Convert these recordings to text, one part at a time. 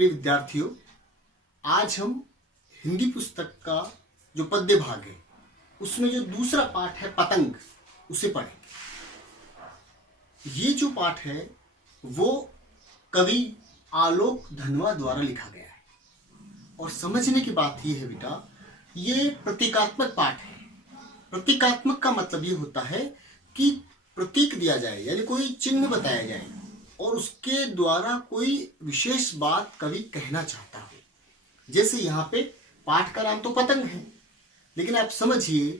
प्रिय विद्यार्थियों, आज हम हिंदी पुस्तक का जो पद्य भाग है उसमें जो दूसरा पाठ है पतंग, उसे पढ़ेंगे। ये जो पाठ है वो कवि आलोक धनवा द्वारा लिखा गया है और समझने की बात ये है बेटा, ये प्रतीकात्मक पाठ है। प्रतीकात्मक का मतलब ये होता है कि प्रतीक दिया जाए, यानी कोई चिन्ह बताया जाए और उसके द्वारा कोई विशेष बात कवि कहना चाहता है। जैसे यहाँ पे पाठ का नाम तो पतंग है, लेकिन आप समझिए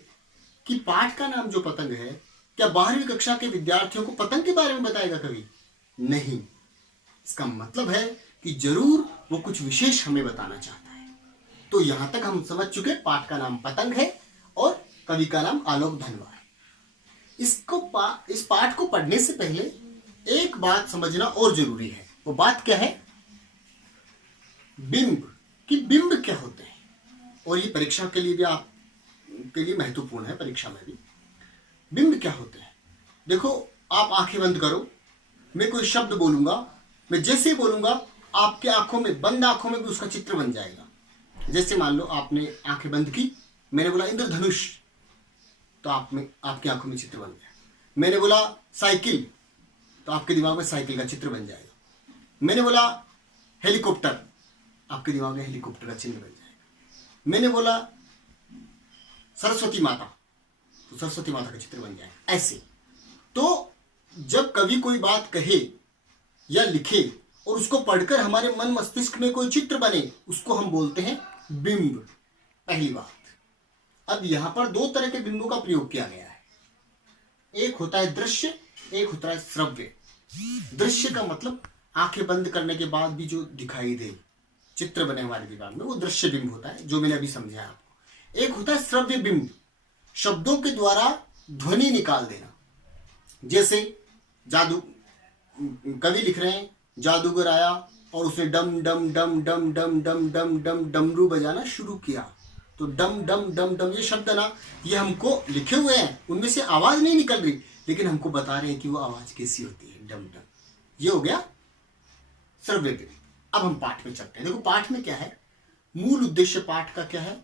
कि पाठ का नाम जो पतंग है, क्या 12वीं कक्षा के विद्यार्थियों को पतंग के बारे में बताएगा कवि? नहीं। इसका मतलब है कि जरूर वो कुछ विशेष हमें बताना चाहता है। तो यहां तक हम समझ चुके, पाठ का नाम पतंग है और कवि का नाम आलोक धनवा है। इस पाठ को पढ़ने से पहले एक बात समझना और जरूरी है। वो बात क्या है? बिंब, कि बिंब क्या होते हैं। और ये परीक्षा के लिए भी आपके लिए महत्वपूर्ण है, परीक्षा में भी। बिंब क्या होते हैं? देखो, आप आंखें बंद करो, मैं कोई शब्द बोलूंगा, मैं जैसे ही बोलूंगा आपके आंखों में, बंद आंखों में भी उसका चित्र बन जाएगा। जैसे मान लो आपने आंखें बंद की, मैंने बोला इंद्रधनुष, तो आपकी आंखों में चित्र बन गया। मैंने बोला साइकिल, तो आपके दिमाग में साइकिल का चित्र बन जाएगा। मैंने बोला हेलीकॉप्टर, आपके दिमाग में हेलीकॉप्टर का चिन्ह बन जाएगा। मैंने बोला सरस्वती माता, तो सरस्वती माता का चित्र बन जाएगा। ऐसे तो जब कवि कोई बात कहे या लिखे और उसको पढ़कर हमारे मन मस्तिष्क में कोई चित्र बने, उसको हम बोलते हैं बिंब। पहली बात। अब यहां पर दो तरह के बिंबों का प्रयोग किया गया है। एक होता है दृश्य, एक होता है श्रव्य। दृश्य का मतलब आंखें बंद करने के बाद भी जो दिखाई दे, चित्र बने हमारे दिमाग में, वो दृश्य बिंब होता है, जो मैंने अभी समझाया आपको। एक होता है श्रव्य बिंब, शब्दों के द्वारा ध्वनि निकाल देना। जैसे जादू, कवि लिख रहे हैं जादूगर आया और उसने डम डम डम डम डम डम डम डम डमरू बजाना शुरू किया। तो डम डम डम डम ये शब्द ना, ये हमको लिखे हुए हैं, उनमें से आवाज नहीं निकल रही, लेकिन हमको बता रहे हैं कि वो आवाज कैसी होती है, डम डम। ये हो गया श्रव्य बिंब। अब हम पाठ में चलते हैं। देखो पाठ में क्या है, मूल उद्देश्य पाठ का क्या है,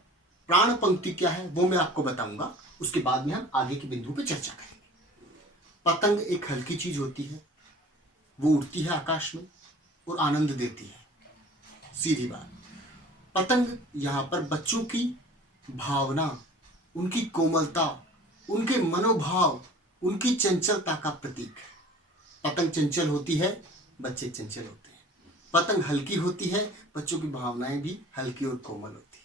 प्राण पंक्ति क्या है, वो मैं आपको बताऊंगा। उसके बाद में हम आगे के बिंदु पे चर्चा करेंगे। पतंग एक हल्की चीज होती है, वो उड़ती है आकाश में और आनंद देती है, सीधी बात। पतंग यहां पर बच्चों की भावना, उनकी कोमलता, उनके मनोभाव, उनकी चंचलता का प्रतीक है। पतंग चंचल होती है, बच्चे चंचल होते हैं। पतंग हल्की होती है, बच्चों की भावनाएं भी हल्की और कोमल होती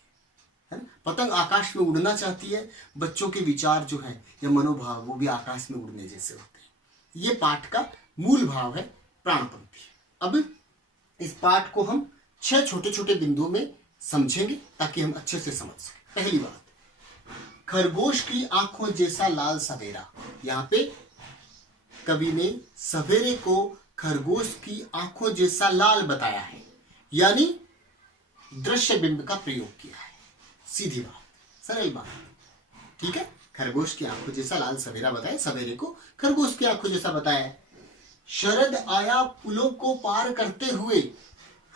है ना। पतंग आकाश में उड़ना चाहती है, बच्चों के विचार जो है या मनोभाव, वो भी आकाश में उड़ने जैसे होते हैं। ये पाठ का मूल भाव है, प्राण पंक्ति। अब इस पाठ को हम 6 छोटे छोटे बिंदुओं में समझेंगे ताकि हम अच्छे से समझ सकें। पहली बात, खरगोश की आंखों जैसा लाल सवेरा। यहाँ पे कवि ने सवेरे को खरगोश की आंखों जैसा लाल बताया है, यानी दृश्य बिंब का प्रयोग किया है। सीधी बात, सरल बात, ठीक है। खरगोश की आंखों जैसा लाल सवेरा बताया, सवेरे को खरगोश की आंखों जैसा बताया। शरद आया पुलों को पार करते हुए।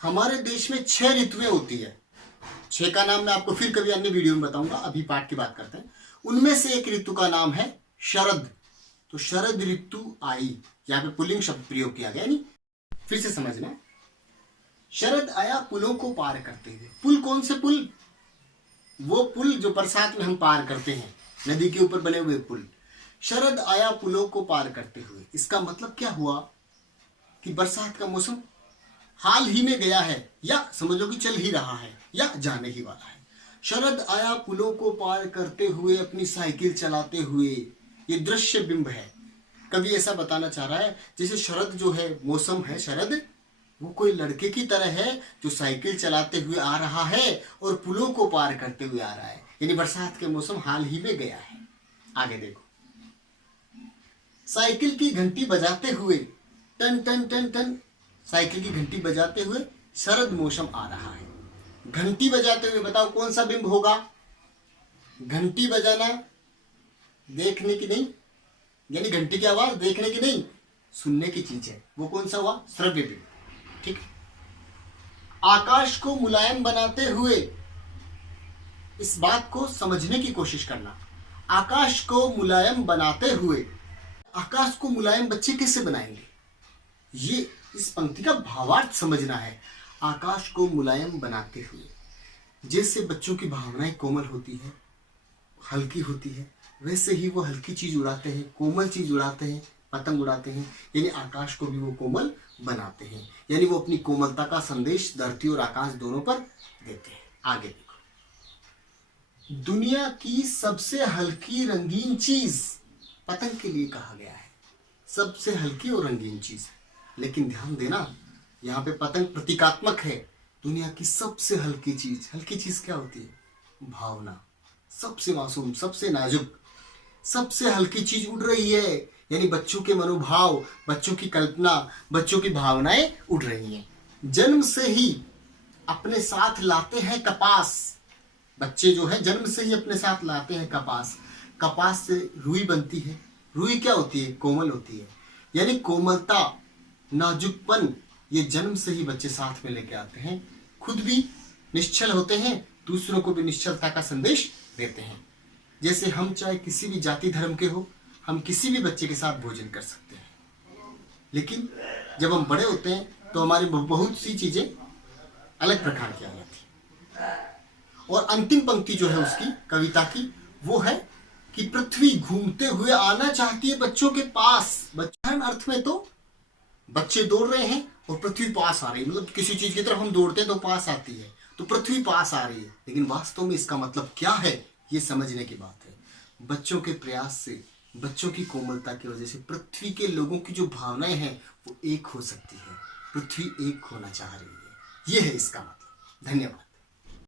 हमारे देश में 6 ऋतुएं होती है। 6 का नाम मैं आपको फिर कभी अन्य वीडियो में बताऊंगा, अभी पाठ की बात करते हैं। उनमें से एक ऋतु का नाम है शरद। तो शरद ऋतु आई, यहाँ पे पुल्लिंग शब्द प्रयोग किया गया। नहीं, फिर से समझना। शरद आया पुलों को पार करते हुए। पुल कौन से पुल? वो पुल जो बरसात में हम पार करते हैं, नदी के ऊपर बने हुए पुल। शरद आया पुलों को पार करते हुए, इसका मतलब क्या हुआ कि बरसात का मौसम हाल ही में गया है, या समझ लो कि चल ही रहा है या जाने ही वाला है। शरद आया पुलों को पार करते हुए, अपनी साइकिल चलाते हुए। ये दृश्य बिंब है। कवि ऐसा बताना चाह रहा है जैसे शरद जो है, मौसम है शरद, वो कोई लड़के की तरह है जो साइकिल चलाते हुए आ रहा है और पुलों को पार करते हुए आ रहा है, यानी बरसात के मौसम हाल ही में गया है। आगे देखो, साइकिल की घंटी बजाते हुए, टन टन टन टन, साइकिल की घंटी बजाते हुए शरद मौसम आ रहा है। घंटी बजाते हुए, बताओ कौन सा बिंब होगा? घंटी बजाना देखने की नहीं, यानी घंटी की आवाज देखने की नहीं, सुनने की चीज है। वो कौन सा हुआ? श्रव्य बिंब। ठीक। आकाश को मुलायम बनाते हुए, इस बात को समझने की कोशिश करना। आकाश को मुलायम बनाते हुए, आकाश को मुलायम बच्चे कैसे बनाएंगे, ये इस पंक्ति का भावार्थ समझना है। आकाश को मुलायम बनाते हुए, जैसे बच्चों की भावनाएं कोमल होती है, हल्की होती है, वैसे ही वो हल्की चीज उड़ाते हैं, कोमल चीज उड़ाते हैं, पतंग उड़ाते हैं, यानी आकाश को भी वो कोमल बनाते हैं, यानी वो अपनी कोमलता का संदेश धरती और आकाश दोनों पर देते हैं। आगे देखो, दुनिया की सबसे हल्की रंगीन चीज पतंग के लिए कहा गया है, सबसे हल्की और रंगीन चीज। लेकिन ध्यान देना, यहाँ पे पतंग प्रतीकात्मक है। दुनिया की सबसे हल्की चीज क्या होती है? भावना। सबसे मासूम, सबसे नाजुक, सबसे हल्की चीज उड़ रही है, यानी बच्चों के मनोभाव, बच्चों की कल्पना, बच्चों की भावनाएं उड़ रही हैं। जन्म से ही अपने साथ लाते हैं कपास। बच्चे जो है जन्म से ही अपने साथ लाते हैं कपास। कपास से रुई बनती है। रुई क्या होती है? कोमल होती है, यानी कोमलता, नाजुकपन, ये जन्म से ही बच्चे साथ में लेके आते हैं। खुद भी निश्चल होते हैं, दूसरों को भी निश्चलता का संदेश देते हैं। जैसे हम चाहे किसी भी जाति धर्म के हो, हम किसी भी बच्चे के साथ भोजन कर सकते हैं, लेकिन जब हम बड़े होते हैं तो हमारी बहुत सी चीजें अलग प्रकार की आ जाती हैं। और अंतिम पंक्ति जो है उसकी कविता की, वो है कि पृथ्वी घूमते हुए आना चाहती है बच्चों के पास। बच्चन अर्थ में तो बच्चे दौड़ रहे हैं और पृथ्वी पास आ रही है, मतलब किसी चीज की तरफ हम दौड़ते हैं तो पास आती है, तो पृथ्वी पास आ रही है। लेकिन वास्तव में इसका मतलब क्या है, ये समझने की बात है। बच्चों के प्रयास से, बच्चों की कोमलता की वजह से पृथ्वी के लोगों की जो भावनाएं हैं वो एक हो सकती है। पृथ्वी एक होना चाह रही है, ये है इसका मतलब। धन्यवाद।